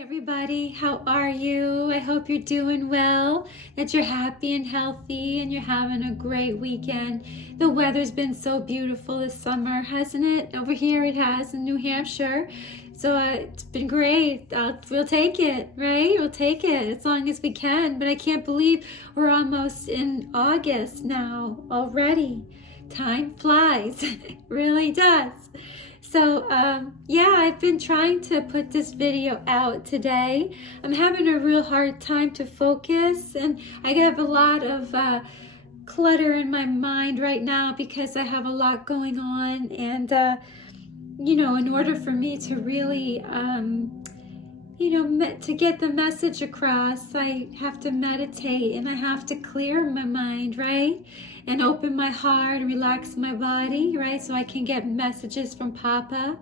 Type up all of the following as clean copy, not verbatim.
Everybody, how are you? I hope you're doing well, that you're happy and healthy, and you're having a great weekend. The weather's been so beautiful this summer, hasn't it? Over here it has in New Hampshire. So it's been great. We'll take it, right? We'll take it as long as we can. But I can't believe we're almost in August now already. Time flies. It really does. So yeah, I've been trying to put this video out today. I'm having a real hard time to focus, and I have a lot of clutter in my mind right now because I have a lot going on. And you know, in order for me to really to get the message across, I have to meditate and I have to clear my mind, right? And open my heart and relax my body, right? So I can get messages from Papa.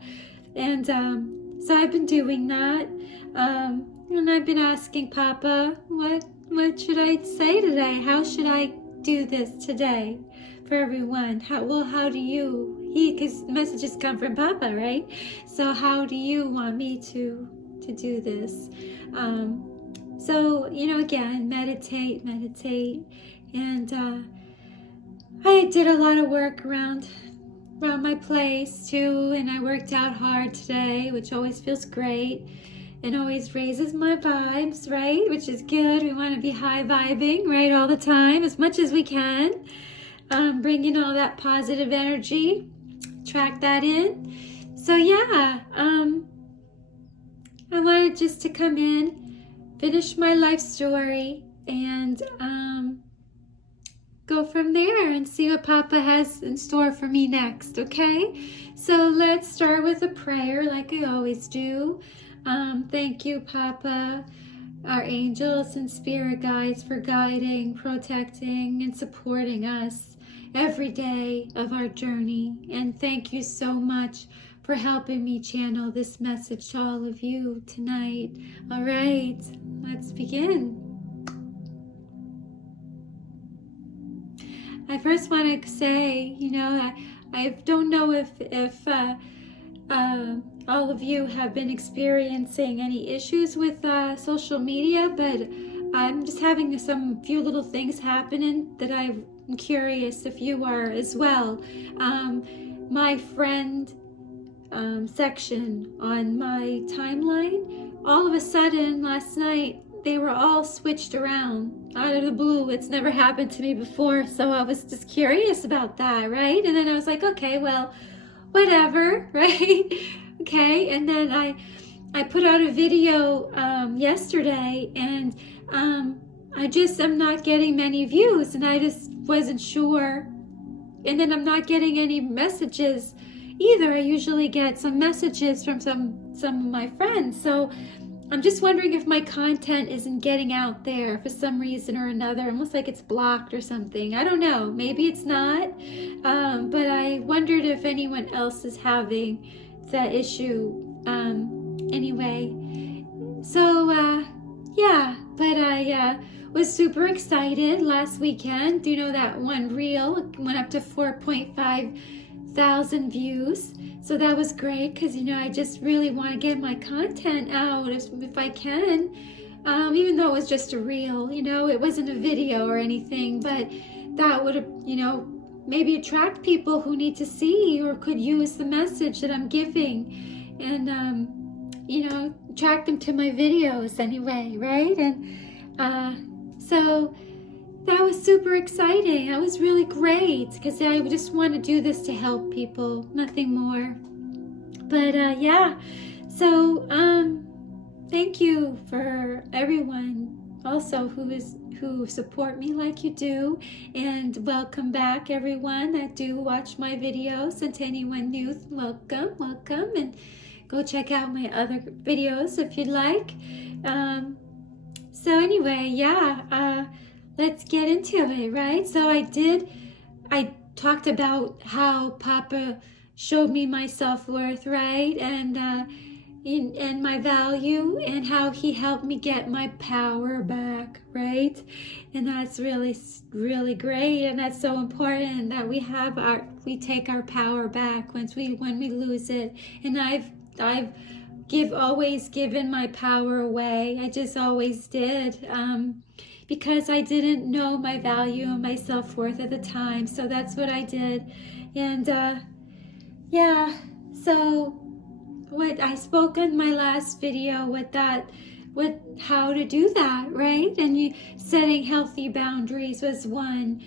And so I've been doing that. And I've been asking Papa, what should I say today? How should I do this today for everyone? How do you, because messages come from Papa, right? So how do you want me to do this? So, again, meditate. And I did a lot of work around my place too, and I worked out hard today, which always feels great and always raises my vibes, right? Which is good. We want to be high vibing, right, all the time, as much as we can. Bringing all that positive energy, track that in. So yeah, I wanted just to come in, finish my life story, and go from there and see what Papa has in store for me next, okay? So let's start with a prayer like I always do. Thank you, Papa, our angels and spirit guides, for guiding, protecting, and supporting us every day of our journey. And thank you so much for helping me channel this message to all of you tonight. All right, let's begin. I first want to say, I don't know if all of you have been experiencing any issues with social media, but I'm just having some few little things happening that I'm curious if you are as well. My friend section on my timeline, all of a sudden last night, they were all switched around out of the blue. It's never happened to me before, so I was just curious about that, right? And then I was like, okay, well, whatever, right? Okay, and then I put out a video yesterday, and I just am not getting many views, and I just wasn't sure. And then I'm not getting any messages either. I usually get some messages from some of my friends, so I'm just wondering if my content isn't getting out there for some reason or another, almost like it's blocked or something. I don't know. Maybe it's not. But I wondered if anyone else is having that issue. Anyway, so yeah, but I was super excited last weekend. You know, that one reel went up to 4.5 thousand views. So that was great because, I just really want to get my content out if I can, even though it was just a reel, it wasn't a video or anything, but that would have, maybe attract people who need to see or could use the message that I'm giving, and, attract them to my videos anyway, right? And so that was super exciting. That was really great because I just want to do this to help people, nothing more. But yeah, so thank you for everyone also who support me like you do, and welcome back everyone that do watch my videos, and to anyone new, welcome, and go check out my other videos if you'd like. So anyway, yeah, let's get into it, right? So I talked about how Papa showed me my self-worth, right? And my value, and how he helped me get my power back, right? And that's really, really great. And that's so important that we take our power back when we lose it. And I've always given my power away. I just always did, because I didn't know my value and my self-worth at the time. So that's what I did. And yeah, so what I spoke in my last video with how to do that, right? And setting healthy boundaries was one.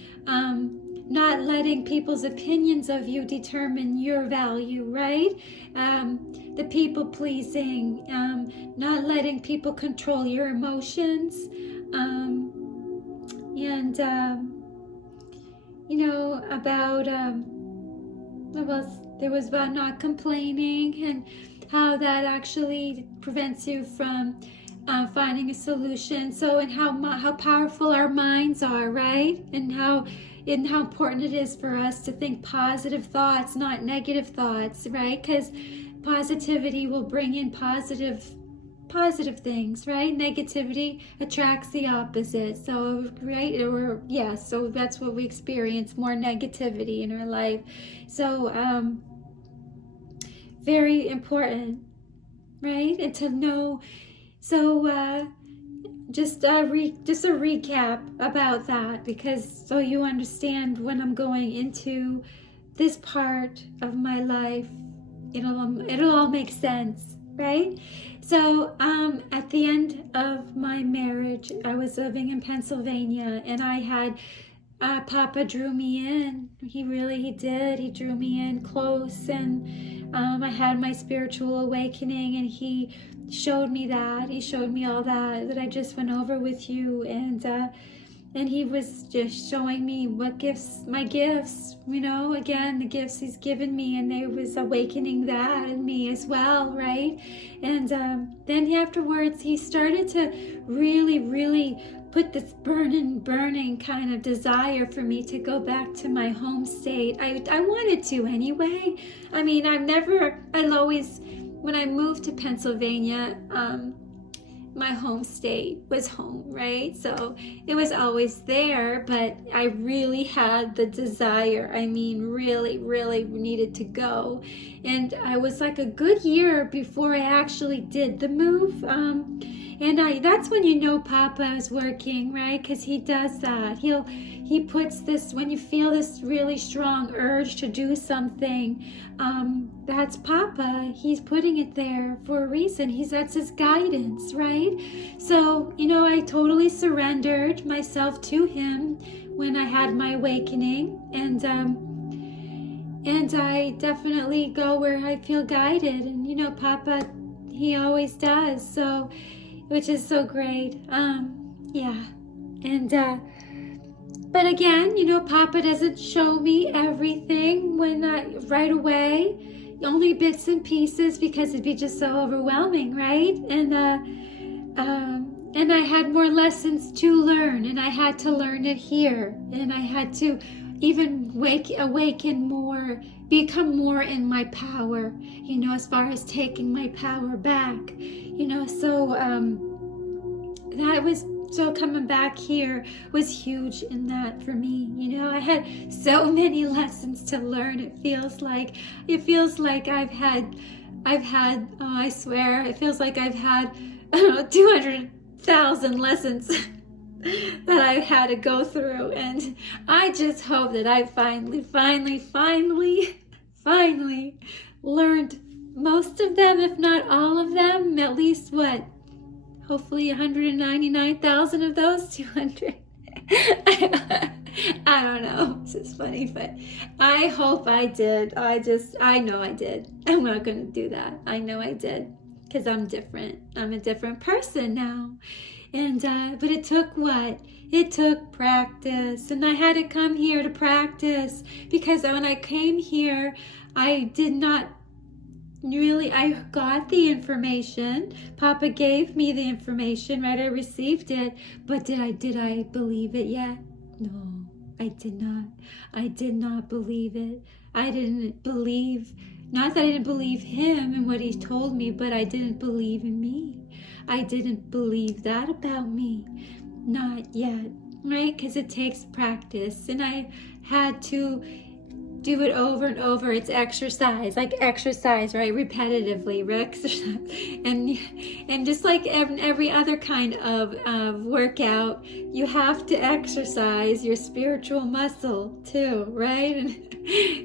Not letting people's opinions of you determine your value, right? The people pleasing, not letting people control your emotions, and about there was about not complaining, and how that actually prevents you from finding a solution. So, and how powerful our minds are, right? And how important it is for us to think positive thoughts, not negative thoughts, right? Because positivity will bring in positive things, right? Negativity attracts the opposite. So, right? So that's what we experience, more negativity in our life. So, very important, right? And to know. So, just a recap about that, because so you understand when I'm going into this part of my life, it'll all make sense, right? So at the end of my marriage, I was living in Pennsylvania, and I had Papa drew me in. He did. He drew me in close, and I had my spiritual awakening, and he showed me that. He showed me all that I just went over with you, and he was just showing me my gifts, again, the gifts he's given me, and there was awakening that in me as well, right? And then afterwards, he started to really, really put this burning kind of desire for me to go back to my home state. I wanted to anyway. I mean, I'll always, when I moved to Pennsylvania, my home state was home, right? So it was always there, but I really had the desire. I mean, really, really needed to go. And I was like a good year before I actually did the move. And that's when Papa is working, right? Because he does that. He puts this, when you feel this really strong urge to do something, that's Papa. He's putting it there for a reason. That's his guidance, right? So, I totally surrendered myself to him when I had my awakening, and I definitely go where I feel guided, and Papa, he always does, so, which is so great. Yeah. And but again, Papa doesn't show me everything right away, only bits and pieces, because it'd be just so overwhelming, right? And I had more lessons to learn, and I had to learn it here, and I had to even awaken more, become more in my power, as far as taking my power back, so that was. So coming back here was huge in that for me. I had so many lessons to learn. It feels like I've had, I swear, it feels like I've had 200,000 lessons that I've had to go through. And I just hope that I finally learned most of them, if not all of them, at least hopefully 199,000 of those, 200. I don't know. It's just funny, but I hope I did. I know I did. I'm not going to do that. I know I did, because I'm different. I'm a different person now. And but it took what? It took practice, and I had to come here to practice, because when I came here, I did not I got the information. Papa gave me the information, right? I received it, but did I believe it yet? No, I did not. I did not believe it. I didn't believe, not that I didn't believe him and what he told me, but I didn't believe in me. I didn't believe that about me. Not yet, right? Because it takes practice, and I had to do it over and over. It's exercise, like exercise, right? Repetitively, and just like every other kind of workout, you have to exercise your spiritual muscle too, right?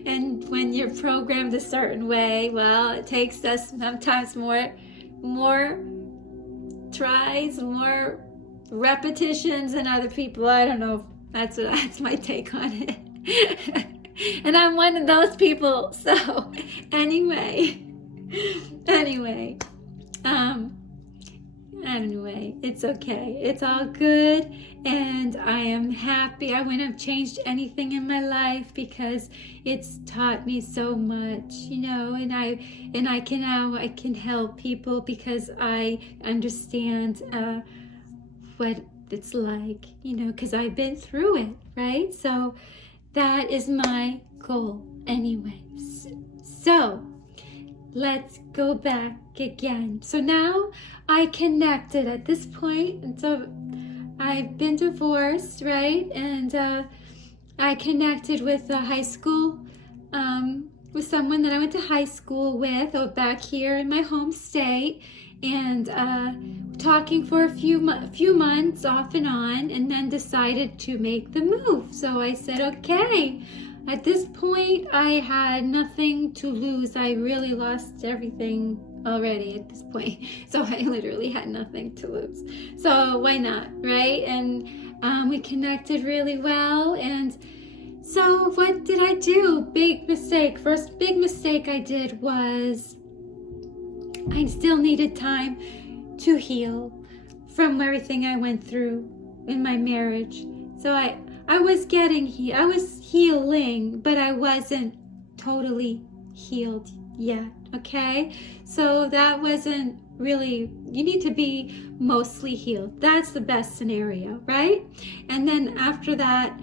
And when you're programmed a certain way, well, it takes us sometimes more tries, more repetitions than other people. I don't know. That's my take on it. And I'm one of those people. So anyway, it's okay. It's all good, and I am happy. I wouldn't have changed anything in my life because it's taught me so much, and I can help people because I understand what it's like, because I've been through it, right? So that is my goal anyways. So let's go back again. So now I connected at this point, and so I've been divorced, right? And I connected with a high school, with someone that I went to high school with, back here in my home state, and talking for a few months off and on, and then decided to make the move. So I said, okay. At this point, I had nothing to lose. I really lost everything already at this point. So I literally had nothing to lose. So why not, right? And we connected really well. And so what did I do? Big mistake. First big mistake I did was I still needed time to heal from everything I went through in my marriage. So I was healing, but I wasn't totally healed yet, okay? So that wasn't really, you need to be mostly healed. That's the best scenario, right? And then after that,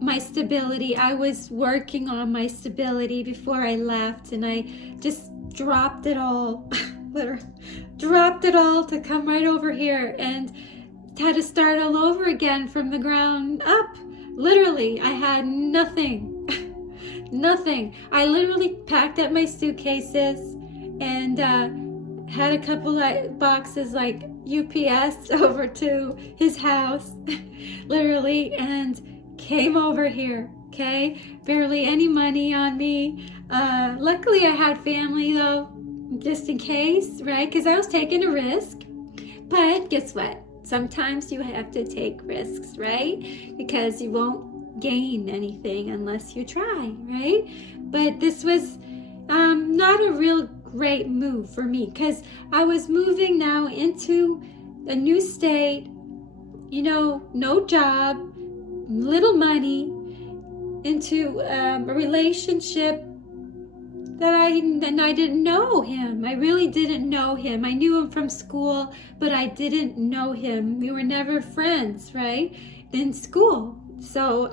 my stability, I was working on my stability before I left, and I just dropped it all, dropped it all to come right over here and had to start all over again from the ground up. Literally, I had nothing. Nothing. I literally packed up my suitcases and had a couple of boxes like UPS over to his house, literally, and came over here, okay? Barely any money on me. Luckily, I had family, though, just in case, right? Because I was taking a risk. But guess what? Sometimes you have to take risks, right? Because you won't gain anything unless you try, right? But this was not a real great move for me because I was moving now into a new state, no job, little money, into a relationship that I didn't know him. I really didn't know him. I knew him from school, but I didn't know him. We were never friends, right? In school. So,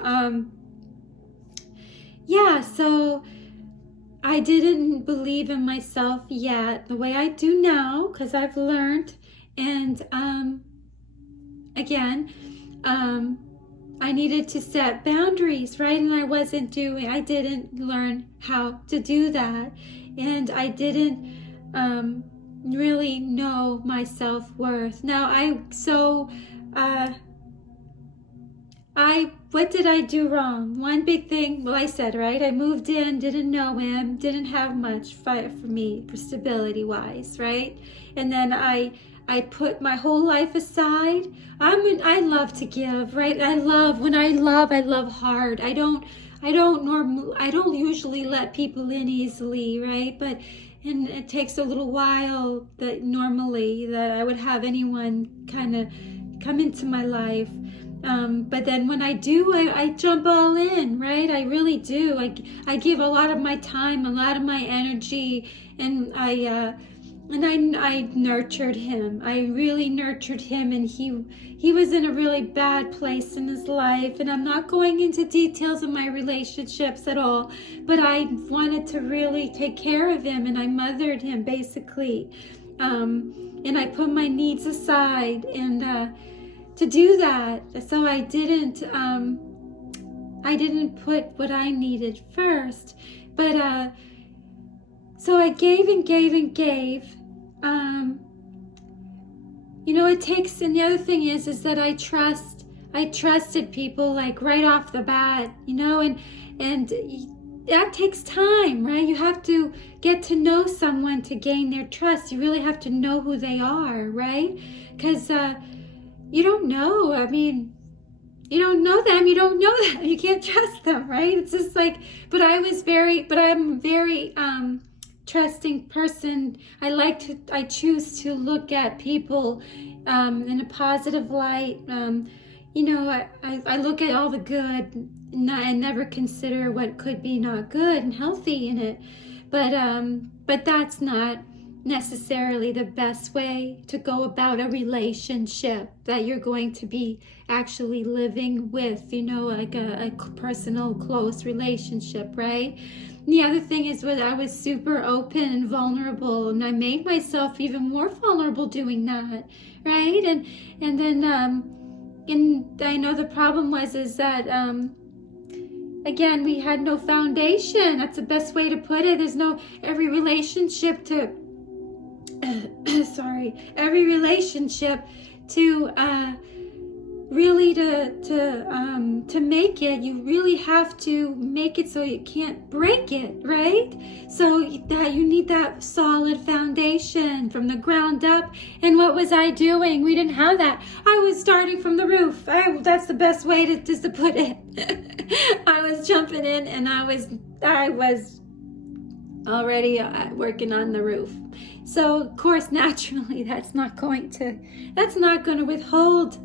so I didn't believe in myself yet the way I do now, because I've learned. And I needed to set boundaries, right? And I didn't learn how to do that. And I didn't really know my self-worth. Now, what did I do wrong? One big thing, well, I said, right? I moved in, didn't know him, didn't have much for me, for stability-wise, right? And then I put my whole life aside. I love to give, right? I love hard. I don't usually let people in easily, right? And it takes a little while that I would have anyone kind of come into my life. But then when I do, I jump all in, right? I really do. I give a lot of my time, a lot of my energy, and I nurtured him. I really nurtured him, and he was in a really bad place in his life. And I'm not going into details of my relationships at all, but I wanted to really take care of him, and I mothered him basically. And I put my needs aside and to do that. So I didn't I didn't put what I needed first. But so I gave and gave and gave. It takes, and the other thing is that I trusted people like right off the bat, and that takes time, right? You have to get to know someone to gain their trust. You really have to know who they are, right? Because you don't know. I mean, you don't know them. You don't know them. You can't trust them, right? It's just like, but I'm a very trusting person. I choose to look at people in a positive light. I look at all the good and never consider what could be not good and healthy in it. But that's not necessarily the best way to go about a relationship that you're going to be actually living with, like a personal, close relationship, right? And the other thing is I was super open and vulnerable, and I made myself even more vulnerable doing that, right? And then and I know the problem was that again, we had no foundation. That's the best way to put it. There's no every relationship to really to make it, you really have to make it so you can't break it, right? So that you need that solid foundation from the ground up. And what was I doing? We didn't have that. I was starting from the roof. That's the best way to put it. I was jumping in, and I was already working on the roof. So of course, naturally, that's not going to withhold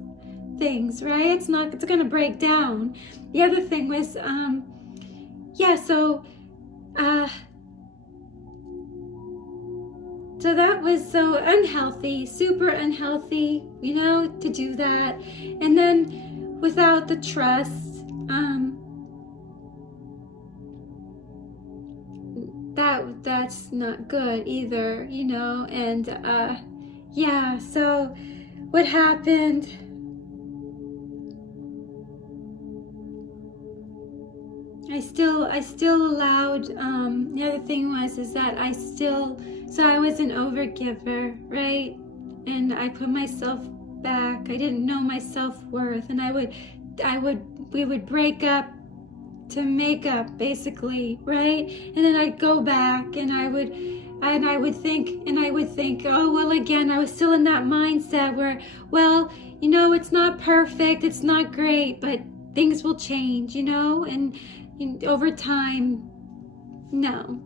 things, right? It's going to break down. The other thing was, so that was so unhealthy, super unhealthy, to do that. And then without the trust, that's not good either, and so what happened, I still allowed, the other thing was that I was an overgiver, right? And I put myself back. I didn't know my self-worth, and we would break up to make up, basically, right? And then I'd go back, and I would think, oh, well, again, I was still in that mindset where, well, it's not perfect, it's not great, but things will change, and over time. No.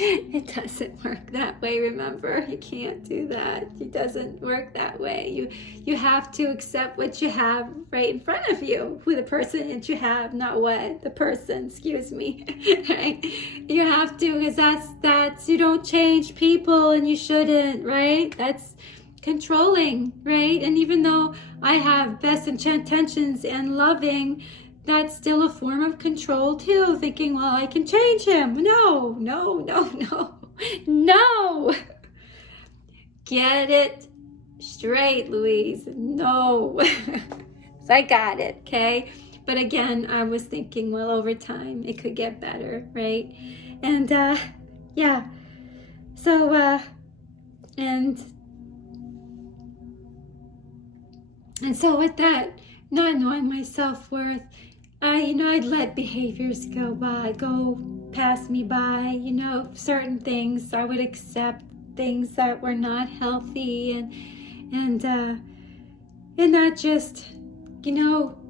It doesn't work that way, remember? You can't do that. It doesn't work that way. You have to accept what you have right in front of you, who the person that you have, not what the person, excuse me, right? You have to, because that's you don't change people, and you shouldn't, right? That's controlling, right? And even though I have best intentions and loving, that's still a form of control too, thinking, well, I can change him. No. Get it straight, Louise. No. So I got it, okay? But again, I was thinking, well, over time, it could get better, right? And so, and so with that, not knowing my self-worth, I'd let behaviors go past me by, certain things. I would accept things that were not healthy, and that just,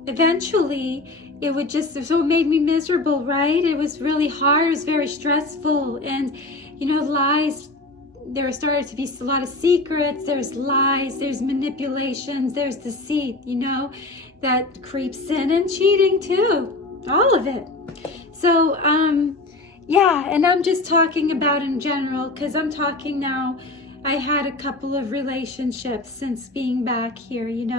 eventually it would just, so it made me miserable, right? It was really hard. It was very stressful, and, lies. There started to be a lot of secrets, there's lies, there's manipulations, there's deceit, that creeps in, and cheating too, all of it. So, and I'm just talking about in general, because I'm talking now, I had a couple of relationships since being back here, and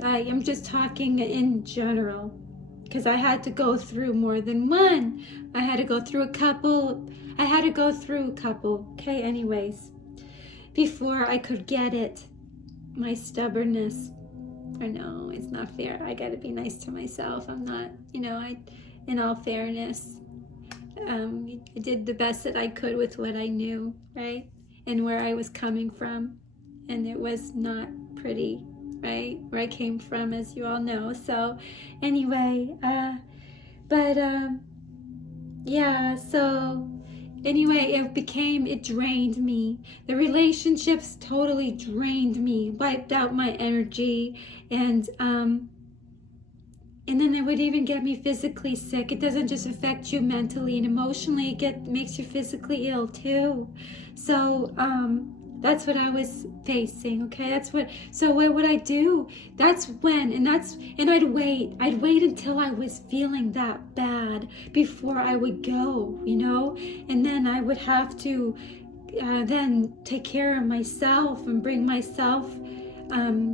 I'm just talking in general, because I had to go through more than one. I had to go through a couple, okay, anyways, before I could get it, my stubbornness. or no, it's not fair. I got to be nice to myself. I'm not, in all fairness, I did the best that I could with what I knew, right? And where I was coming from. And it was not pretty, right? Where I came from, as you all know. So anyway, so anyway, it drained me. The relationships totally drained me, wiped out my energy, and then it would even get me physically sick. It doesn't just affect you mentally and emotionally, it makes you physically ill too. So that's what I was facing, okay? So what would I do? That's when, and I'd wait until I was feeling that bad before I would go, and then I would have to then take care of myself and bring myself,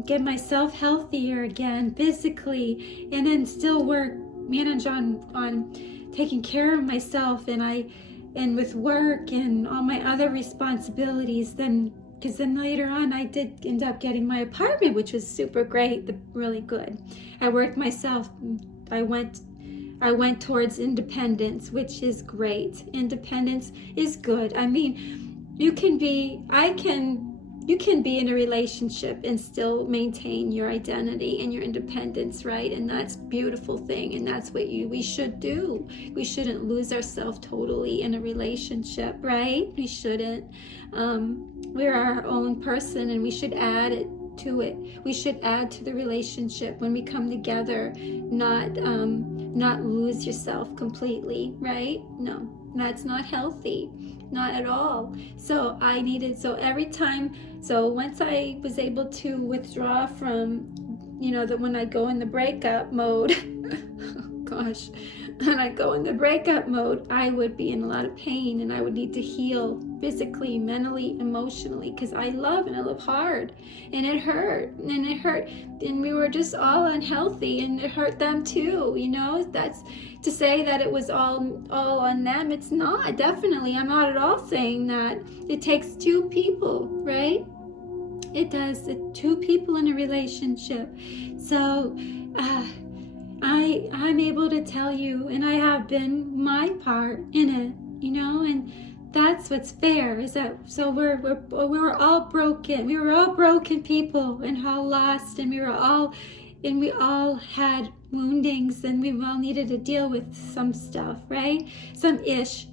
get myself healthier again physically, and then still manage on taking care of myself and with work and all my other responsibilities. Because then later on I did end up getting my apartment, which was super great, really good. I worked myself. I went towards independence, which is great. Independence is good. I mean, you can be in a relationship and still maintain your identity and your independence, right? And that's a beautiful thing, and that's what we should do. We shouldn't lose ourselves totally in a relationship, right? We shouldn't. We're our own person, and we should add it to it. We should add to the relationship when we come together, not lose yourself completely, right? No, that's not healthy. Not at all. So once I was able to withdraw from, when I go in the breakup mode, gosh, when I go in the breakup mode, I would be in a lot of pain, and I would need to heal physically, mentally, emotionally, because I love hard, and it hurt, and we were just all unhealthy, and it hurt them too, that's to say that it was all on them. It's not, definitely. I'm not at all saying that. It takes two people, right? It does. Two people in a relationship. So I'm able to tell you, and I have been my part in it, and that's what's fair, is that, so we were all broken. We were all broken people and all lost, and we all had woundings, and we all needed to deal with some stuff, right? Some ish,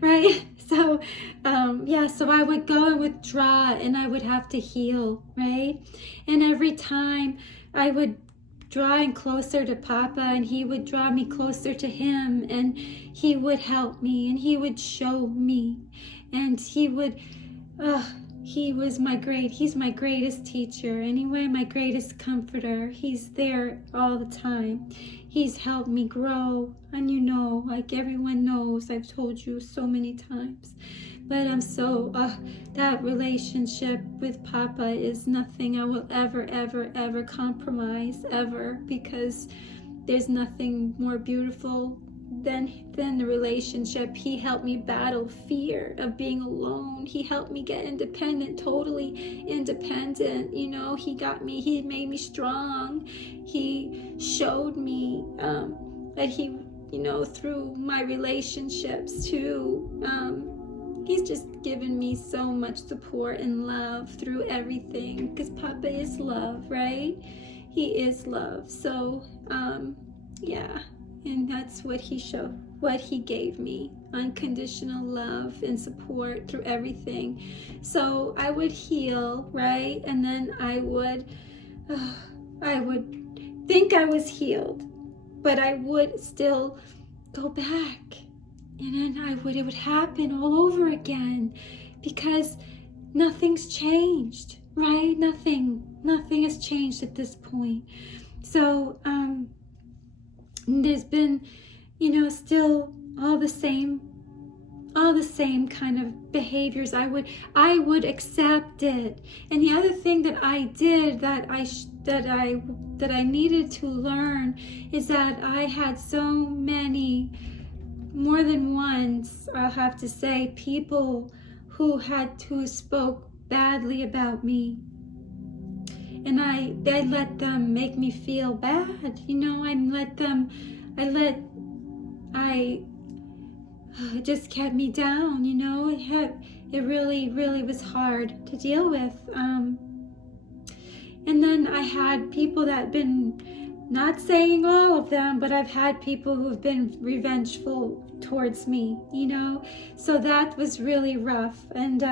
right? So, so I would go and withdraw, and I would have to heal, right? And every time I would draw in closer to Papa, and he would draw me closer to him, and he would help me, and he would show me, and he's my greatest teacher, anyway, my greatest comforter. He's there all the time. He's helped me grow, and like everyone knows, I've told you so many times. But I'm so, that relationship with Papa is nothing I will ever compromise, ever, because there's nothing more beautiful than the relationship. He helped me battle fear of being alone. He helped me get independent, totally independent. He made me strong. He showed me that he, through my relationships too, he's just given me so much support and love through everything, because Papa is love, right? He is love. So, and that's what he showed, what he gave me, unconditional love and support through everything. So I would heal, right? And then I would think I was healed, but I would still go back. And then it would happen all over again, because nothing's changed, right? Nothing has changed at this point. So, there's been, still all the same kind of behaviors. I would accept it. And the other thing that I did that I needed to learn is that I had so many, more than once, I'll have to say, people who spoke badly about me. and I let them make me feel bad. It just kept me down. It really, really was hard to deal with. And then I had people that been, not saying all of them, but I've had people who have been revengeful towards me, so that was really rough. And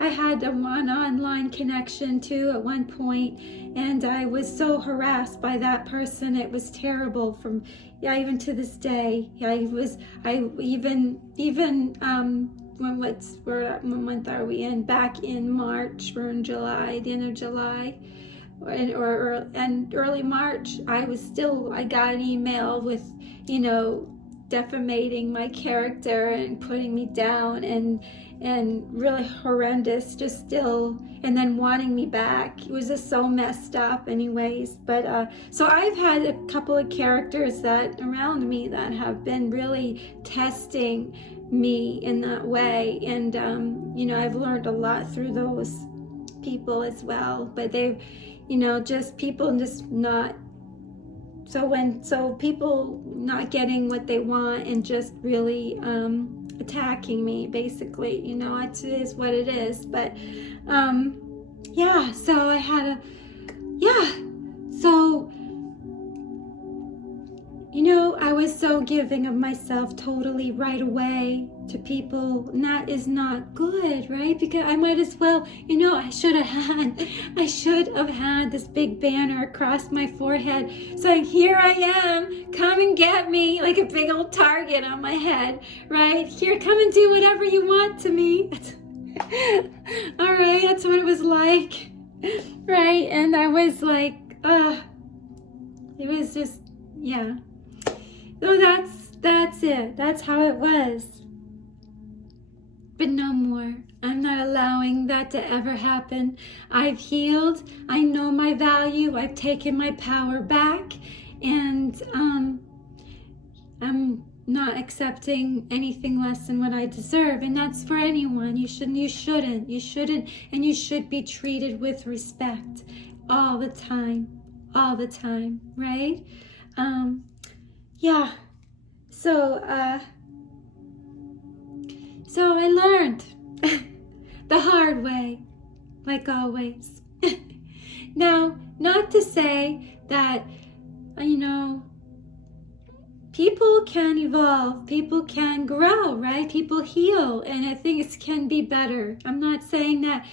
I had an online connection too at one point, and I was so harassed by that person. It was terrible. Even to this day. What month are we in? Back in March, we're in July, the end of July, and early March, I got an email with, defamating my character and putting me down and really horrendous, and then wanting me back. It was just so messed up anyways. But so I've had a couple of characters that around me that have been really testing me in that way, and I've learned a lot through those people as well. But they've, just people just not, so people not getting what they want and just really attacking me, basically. It is what it is. But so I had I was so giving of myself totally right away to people, and that is not good, right? Because I might as well, I should have had this big banner across my forehead saying, "Here I am, come and get me," like a big old target on my head, right? "Here, come and do whatever you want to me." All right, that's what it was like, right? And I was like, it was just, yeah. So that's it. That's how it was. But no more. I'm not allowing that to ever happen. I've healed. I know my value. I've taken my power back. And I'm not accepting anything less than what I deserve. And that's for anyone. You shouldn't. And you should be treated with respect all the time, right? So I learned the hard way, like always. Now, not to say that, people can evolve, people can grow, right? People heal, and I think it can be better. I'm not saying that,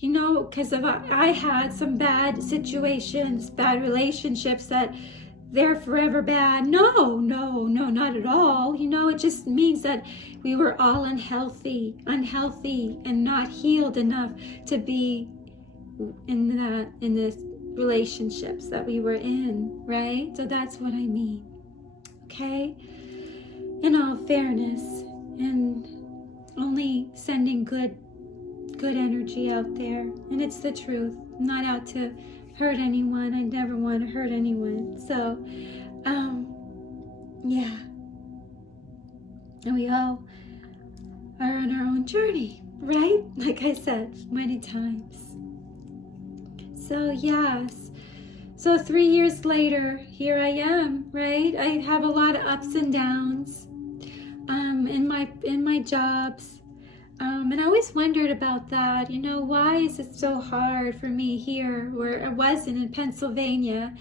because I had some bad situations, bad relationships, that they're forever bad. No, not at all. It just means that we were all unhealthy and not healed enough to be in the relationships that we were in, right? So that's what I mean. Okay? In all fairness, and only sending good energy out there, and it's the truth. I'm not out to hurt anyone. I never want to hurt anyone. So, and we all are on our own journey, right? Like I said many times. So yes. So 3 years later, here I am, right? I have a lot of ups and downs in my jobs. And I always wondered about that. Why is it so hard for me here, where I wasn't in Pennsylvania,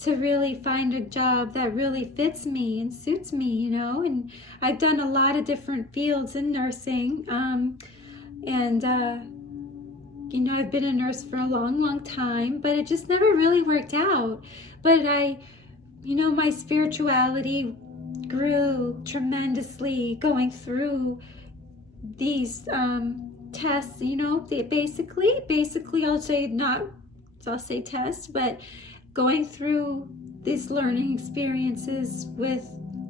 to really find a job that really fits me and suits me, And I've done a lot of different fields in nursing. I've been a nurse for a long, long time, but it just never really worked out. But my spirituality grew tremendously going through these tests. They basically I'll say tests, but going through these learning experiences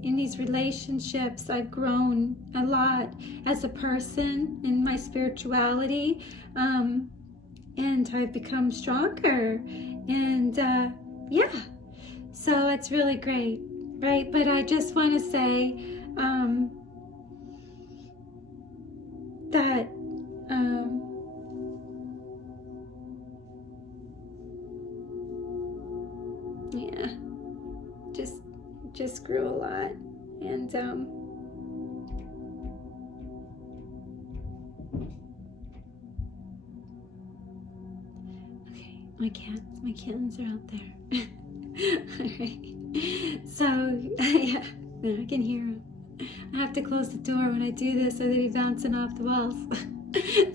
in these relationships, I've grown a lot as a person in my spirituality, and I've become stronger, and so it's really great, right? But I just want to say that yeah, just grew a lot. And okay, my kittens are out there. All right, so yeah, I can hear them. I have to close the door when I do this, or they'd be bouncing off the walls.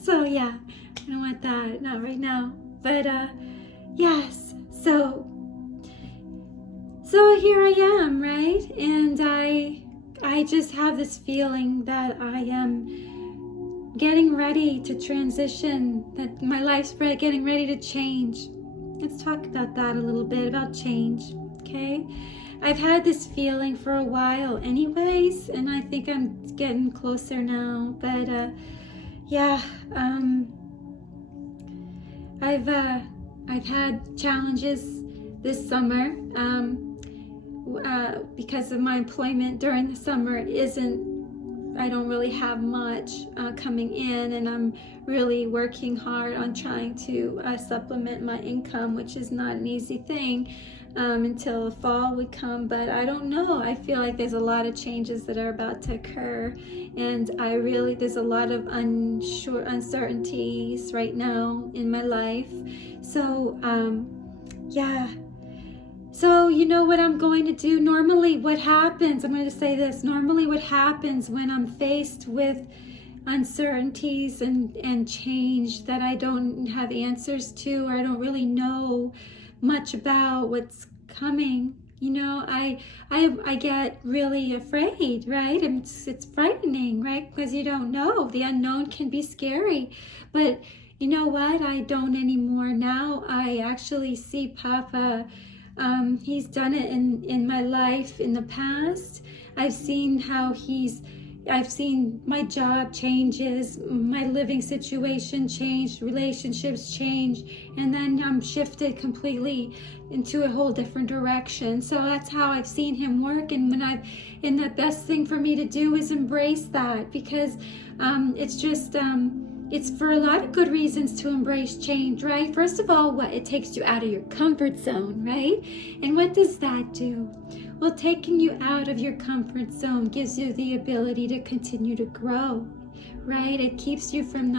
So yeah, I don't want that, not right now. But yes, so here I am, right? And I just have this feeling that I am getting ready to transition, that my life's getting ready to change. Let's talk about that a little bit, about change, okay? I've had this feeling for a while anyways, and I think I'm getting closer now. But yeah, I've had challenges this summer because of my employment during the summer I don't really have much coming in, and I'm really working hard on trying to supplement my income, which is not an easy thing until the fall would come. But I don't know, I feel like there's a lot of changes that are about to occur, and there's a lot of uncertainties right now in my life. So yeah, so you know what I'm going to do? Normally what happens, I'm going to say this, normally what happens when I'm faced with uncertainties and change that I don't have answers to, or I don't really know much about what's coming, you know, I get really afraid, right? It's frightening, right? Because you don't know. The unknown can be scary. But you know what? I don't anymore. Now I actually see Papa. He's done it in my life in the past. I've seen my job changes, my living situation changed, relationships change, and then I'm shifted completely into a whole different direction. So that's how I've seen him work, and the best thing for me to do is embrace that, because it's just it's for a lot of good reasons to embrace change, right? First of all, it takes you out of your comfort zone, right? And what does that do? Well, taking you out of your comfort zone gives you the ability to continue to grow, right? It keeps you from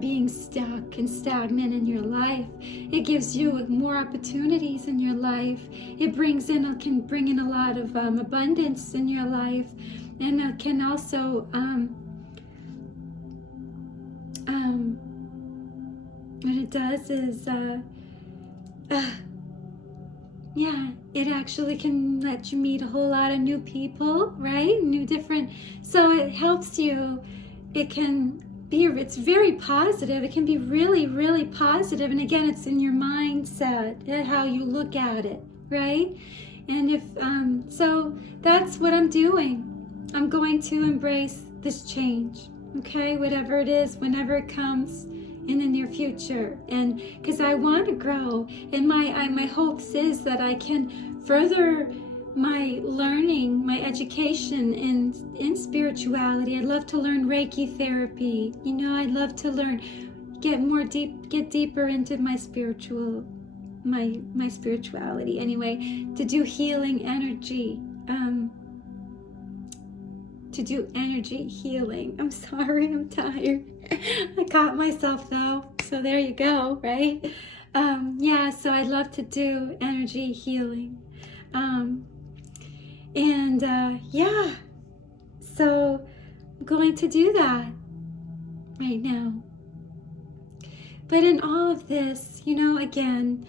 being stuck and stagnant in your life. It gives you more opportunities in your life. It can bring in a lot of abundance in your life, and it can also what it does is yeah, it actually can let you meet a whole lot of new people, right? So it helps you. It's very positive. It can be really, really positive. And again, it's in your mindset, how you look at it, right? And so that's what I'm doing. I'm going to embrace this change, okay? Whatever it is, whenever it comes in the near future, and because I want to grow, and my hopes is that I can further my learning, my education in spirituality. I'd love to learn Reiki therapy. You know, I'd love to get deeper into my spirituality anyway, to do healing energy, to do energy healing. I'm sorry, I'm tired. I caught myself though, so there you go, right? Yeah, so I'd love to do energy healing. Yeah, so I'm going to do that right now. But in all of this, you know, again,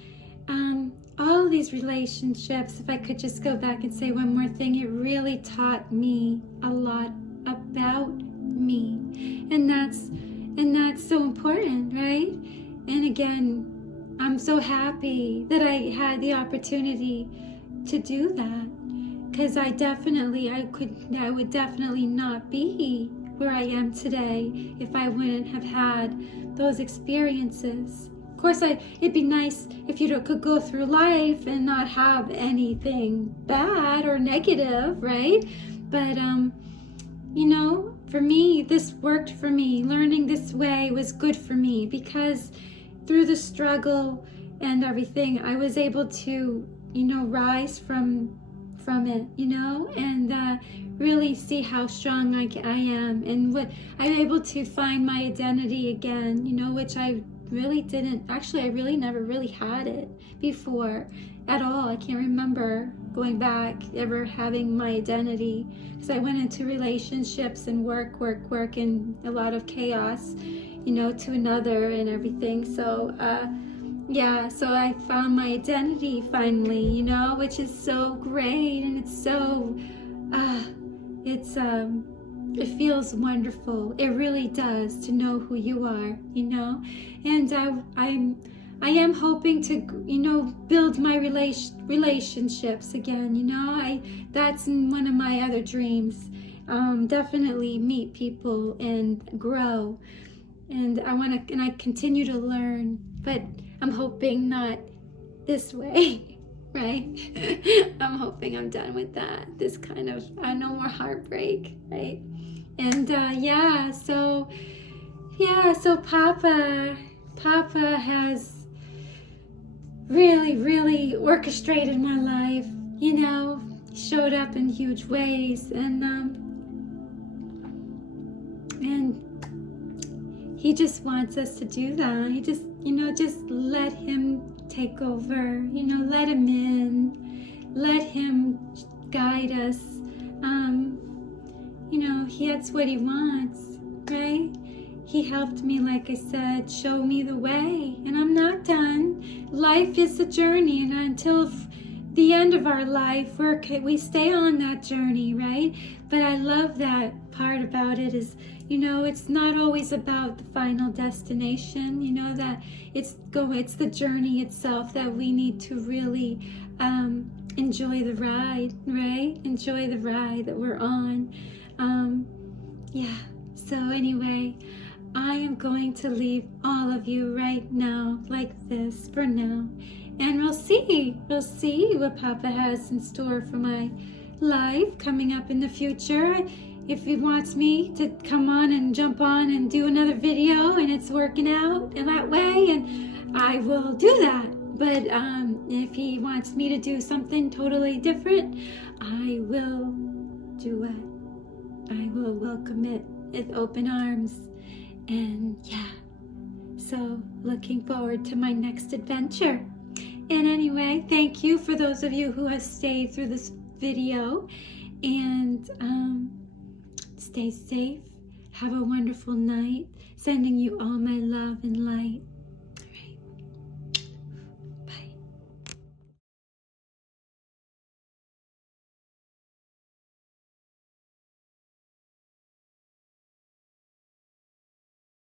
all of these relationships, if I could just go back and say one more thing, it really taught me a lot about me. And that's so important, right? And again, I'm so happy that I had the opportunity to do that, because I would definitely not be where I am today if I wouldn't have had those experiences. Of course, it'd be nice if you could go through life and not have anything bad or negative, right? But, you know, for me, this worked for me. Learning this way was good for me, because through the struggle and everything, I was able to rise from it, and really see how strong I am, and what I'm able to find my identity again, which I really didn't. Actually, I really never really had it before at all. I can't remember going back ever having my identity, because I went into relationships and work, and a lot of chaos, to another and everything. So so I found my identity finally, which is so great, and it's so it feels wonderful. It really does, to know who you are, and I am hoping to, build my relationships again. That's one of my other dreams. Definitely meet people and grow, and I continue to learn, but I'm hoping not this way, right? I'm hoping I'm done with that. This kind of, no more heartbreak, right? And so Papa has really, really orchestrated my life, showed up in huge ways, and he just wants us to do that. He just, just let him take over, let him in, let him guide us. That's what he wants, right? He helped me, like I said, show me the way, and I'm not done. Life is a journey, and until the end of our life, we stay on that journey, right? But I love that part about it is, it's not always about the final destination, that it's the journey itself that we need to really enjoy the ride, right? Enjoy the ride that we're on. So anyway, I am going to leave all of you right now like this for now. And we'll see what Papa has in store for my life coming up in the future. If he wants me to come on and jump on and do another video and it's working out in that way, and I will do that. But if he wants me to do something totally different, I will do it. I will welcome it with open arms. And so looking forward to my next adventure. And anyway, thank you for those of you who have stayed through this video, and stay safe. Have a wonderful night. Sending you all my love and light.